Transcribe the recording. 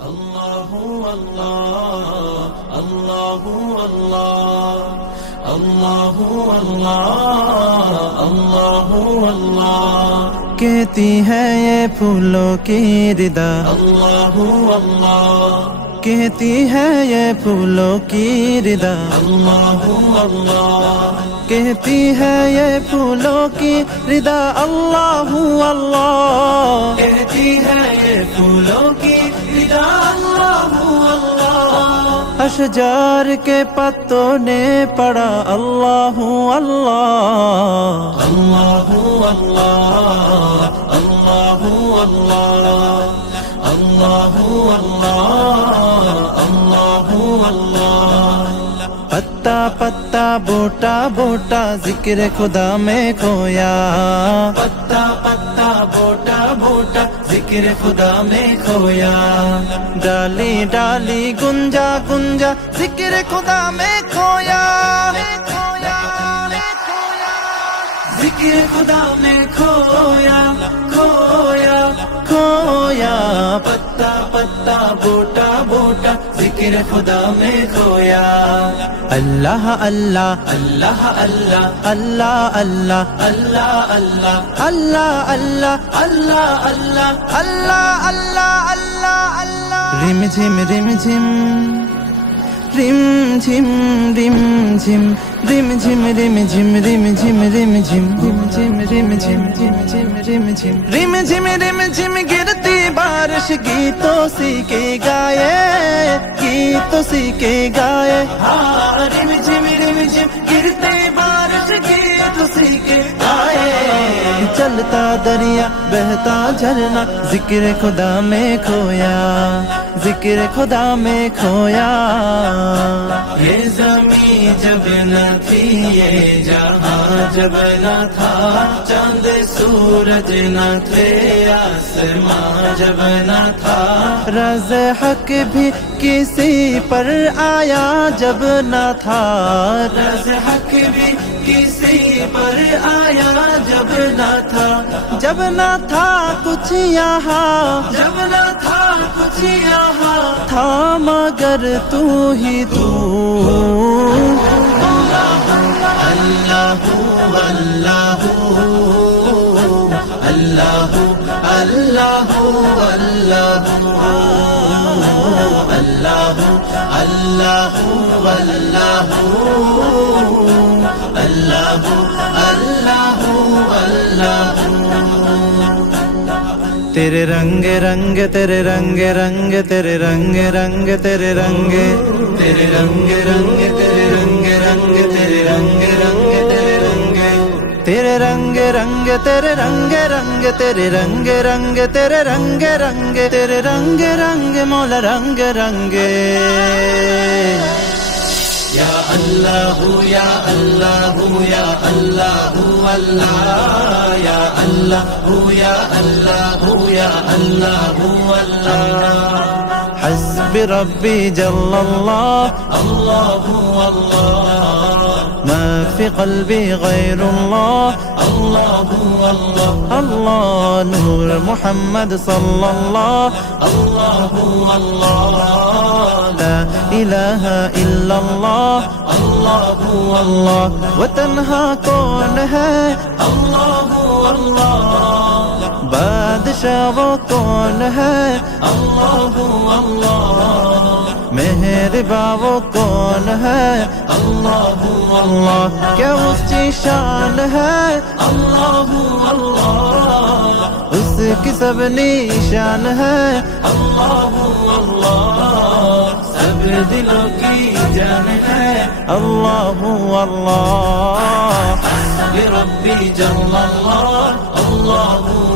الله الله الله الله الله الله الله الله کہتی ہے یہ پھولوں کی ردا الله الله کہتی ہے یہ پھولوں کی ردا الله الله کہتی ہے یہ پھولوں کی ردا اللہ اللہ کہتی ہے یہ پھولوں کی ردا اللہ اللہ اشجار کے پتوں نے پڑھا اللہ اللہ اللہ اللہ اللہ اللہ اللہ اللہ اللہ پتا پتا بوٹا بوٹا ذکر خدا میں کھویا پتا پتا بوٹا بوٹا ذکر خدا میں کھویا ڈالی ڈالی گنجا گنجا ذکر خدا میں کھویا ذکر خدا میں کھویا کھویا کھویا پتا پتا بوٹا بوٹا ذکر خدا میں کھویا اللہ اللہ اللہ اللہ اللہ اللہ اللہ اللہ اللہ اللہ اللہ اللہ اللہ اللہ اللہ اللہ رم جھم رم جھم رم جھم رم جھم رم جھم رم جھم رم جھم رم جھم رم جھم رم جھم رم جھم رم جھم رم جھم رم جھم گرتی بارش گیتوں سی کے گائے گیتوں سی کے گائے ہاں رم جھم گرتے بارش گیت اسی کے آئے چلتا دریا بہتا جھرنا ذکر خدا میں کھویا ذکر خدا میں کھویا یہ زمین جب نہ تھی یہ جہاں جب نہ تھا چاند سورج نہ تھے آسماں جب نہ تھا رز حق بھی کسی پر آیا جب نہ تھا رز حق بھی کسی پر آیا جب نہ تھا جب نہ تھا کچھ یہاں جب نہ تھا کچھ یہاں تھا مگر تو ہی تو اللہ اللہ اللہ اللہ اللہ اللہ اللہ اللہ اللہ اللہ تیرے رنگ رنگ تیرے رنگ رنگ تیرے رنگ رنگ تیرے رنگ تیرے رنگ رنگ تیرے رنگ رنگ تیرے رنگ رنگ تیرے رنگ تیرے رنگ رنگ تیرے رنگ رنگ تیرے رنگ رنگ تیرے رنگ رنگ تیرے رنگ رنگ مولا رنگ رنگ یا اللہ یا اللہ یا اللہ اللہ یا اللہ یا اللہ یا اللہ اللہ حسب ربی جل اللہ اللہ اللہ ما في قلبي غير الله اللہ اللہ الله نور محمد صلى الله اللہ اللہ لا إله إلا الله اللہ الله وتنہا کون ہے اللہ اللہ بادشاہ وہ کون ہے اللہ اللہ مہرباں وہ کون ہے اللہ اللہ کیا اس کی شان ہے اللہ اللہ اس کی سب نشان ہے اللہ اللہ سب دلوں کی جان ہے اللہ اللہ ربی جل اللہ اللہ